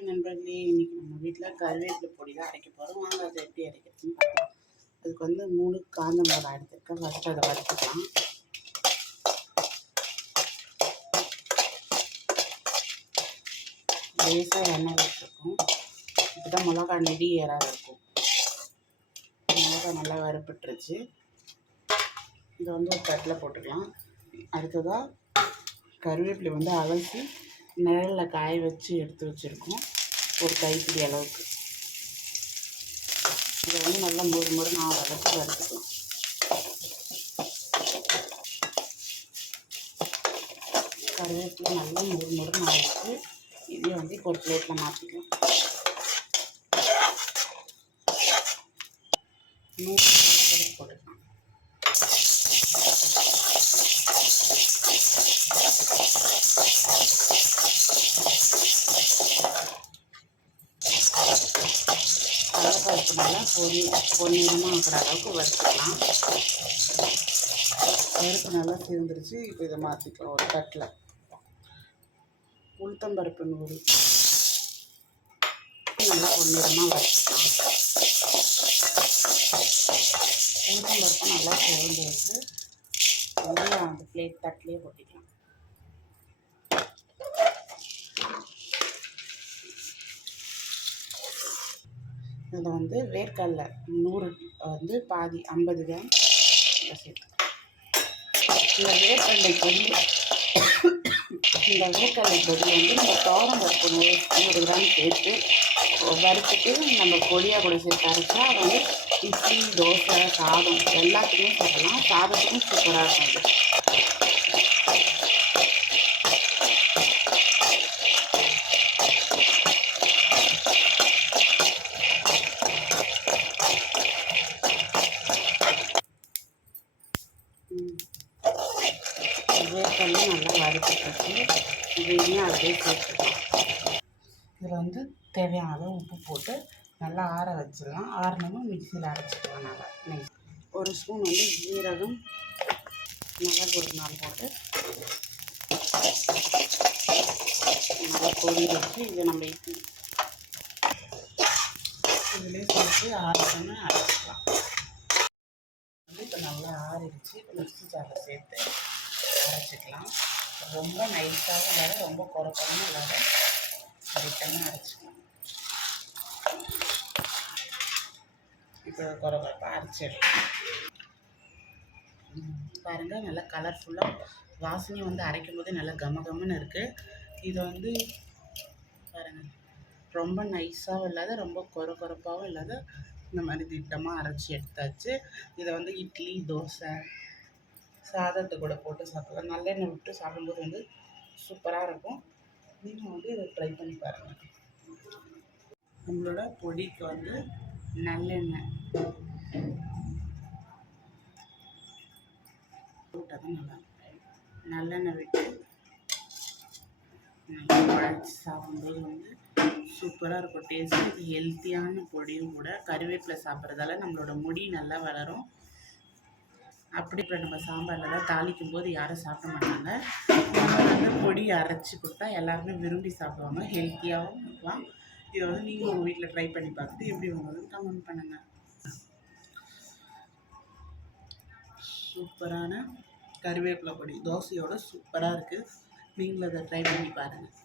Hi நண்பர்களே இன்னைக்கு நம்ம வீட்டில் கருவேப்பிலை பொடி தான் அரைக்க போகிறோம் வாங்க அதை எப்படி அரைக்கிறதுன்னு பார்க்கலாம். அதுக்கு வந்து மூணு காஞ்ச மிளகாய் எடுத்துருக்கேன். ஃபஸ்ட்டு அதை வறுத்துக்கலாம் லேசாக எண்ணெய் வச்சுருக்கோம் இப்போ தான் மிளகா நெடி ஏறாத இருக்கும். மிளகா நல்லா வறுப்பட்டுருச்சு இதை வந்து ஒரு தட்டில் போட்டுக்கலாம். அடுத்ததாக கருவேப்பிலை வந்து அலசி நிழலில் காய வச்சு எடுத்து வச்சுருக்கோம். ஒரு கைப்பிடி அளவுக்கு. இதை வந்து நல்லா மொறு மொறுன்னு நாலு அளவுக்கு வறுத்துக்கலாம். கருவேப்பிலை நல்லா மொறு மொறுன்னு ஆகிடுச்சு இதையும் வந்து இப்போ ஒரு பிளேட்டில் மாற்றிக்கலாம் நூறு நல்லா பொன்னி பொன்னிறமாக இருக்கிற அளவுக்கு வறுத்துக்கலாம். பருப்பு நல்லா சேர்ந்துருச்சு இப்போ இதை மாற்றிக்கலாம் ஒரு தட்டில். உளுத்தம்பருப்பு நூறு. நல்லா பொன்னிறமாக வறுத்துக்கலாம். உளுத்தம்பருப்பு நல்லா சேர்ந்துருக்கு இதையும் அந்த பிளேட் தட்டிலே கொட்டிக்கலாம். இதில் வந்து வேர்க்கடலை நூறு வந்து பாதி ஐம்பது கிராம் சேர்த்துக்கலாம் இந்த வேர்க்கடலை பொடி இந்த வேர்க்கடலை பொடி வந்து நம்ம தோரம் பருப்பு நூறு நூறு கிராம் சேர்த்து வறுத்துட்டு நம்ம பொடியாக கூட சேர்த்து அரைச்சா அது வந்து இட்லி தோசை சாதம் எல்லாத்துக்குமே சாப்பிடலாம் சாதத்துக்கும் சூப்பராக இருக்கும் நல்லா இதையுமே அப்படியே சேர்த்துக்கலாம் இதில் வந்து தேவையான அளவு உப்பு போட்டு நல்லா ஆற வச்சிடலாம். ஆறினதும் மிக்சியில் அரைச்சிக்கலாம் நல்லா. நைஸ் ஒரு ஸ்பூன் வந்து ஜீரகம் மிளகு ஒரு நாள் போட்டு நல்லா பொடி வச்சு இதை நம்ம இட்லி இதிலே சேர்த்து ஆறினோன்னு அரைச்சிக்கலாம். வந்து இப்போ நல்லா ஆறிடுச்சு. இப்போ மிக்ஸி ஜாரில் சேர்த்து அரைச்சிக்கலாம். ரொம்ப நைஸாகவும் இல்லாத ரொம்ப குறைப்பாகவும் இல்லாத கரெக்டாக அரைச்சிக்கலாம். இப்போ குறை குறைப்பாக அரைச்சிடலாம் பாருங்கள் நல்லா கலர்ஃபுல்லாக வாசனையும் வந்து அரைக்கும் போதே நல்லா கம கமன்னு இருக்குது இது வந்து பாருங்கள் ரொம்ப நைஸாகவும் இல்லாத ரொம்ப குறை குறைப்பாகவும் இல்லாத இந்த மாதிரி திட்டமாக அரைச்சி எடுத்தாச்சு. இதை வந்து இட்லி தோசை சாதத்தை கூட போட்டு சாப்பிடலாம். நல்லெண்ணெய் விட்டு சாப்பிடும்போது வந்து சூப்பராக இருக்கும். நீங்கள் வந்து இதை ட்ரை பண்ணி பாருங்கள் நம்மளோட பொடிக்கு வந்து நல்லெண்ணெய். போட்டால் தான் நல்லா நல்லெண்ணெய் விட்டு நல்லா குழச்சி சாப்பிடும்போது வந்து சூப்பராக இருக்கும். டேஸ்ட்டு ஹெல்த்தியான பொடியும் கூட கருவேப்பிலை சாப்பிட்றதால நம்மளோட முடி நல்லா வளரும். அப்படி இப்போ நம்ம சாம்பாரில் தான் தாளிக்கும் போது யாரும் சாப்பிட மாட்டாங்க. நம்ம வந்து பொடி அரைச்சி கொடுத்தா எல்லாருமே விரும்பி சாப்பிடுவாங்க. ஹெல்த்தியாகவும் இருக்கலாம். இதை வந்து நீங்கள் உங்கள் வீட்டில் ட்ரை பண்ணி பார்த்துட்டு எப்படி உங்களுக்கு கமெண்ட் பண்ணுங்கள் சூப்பரான கருவேப்பிலை பொடி. தோசையோட சூப்பராக இருக்குது நீங்களும் அதை ட்ரை பண்ணி பாருங்கள்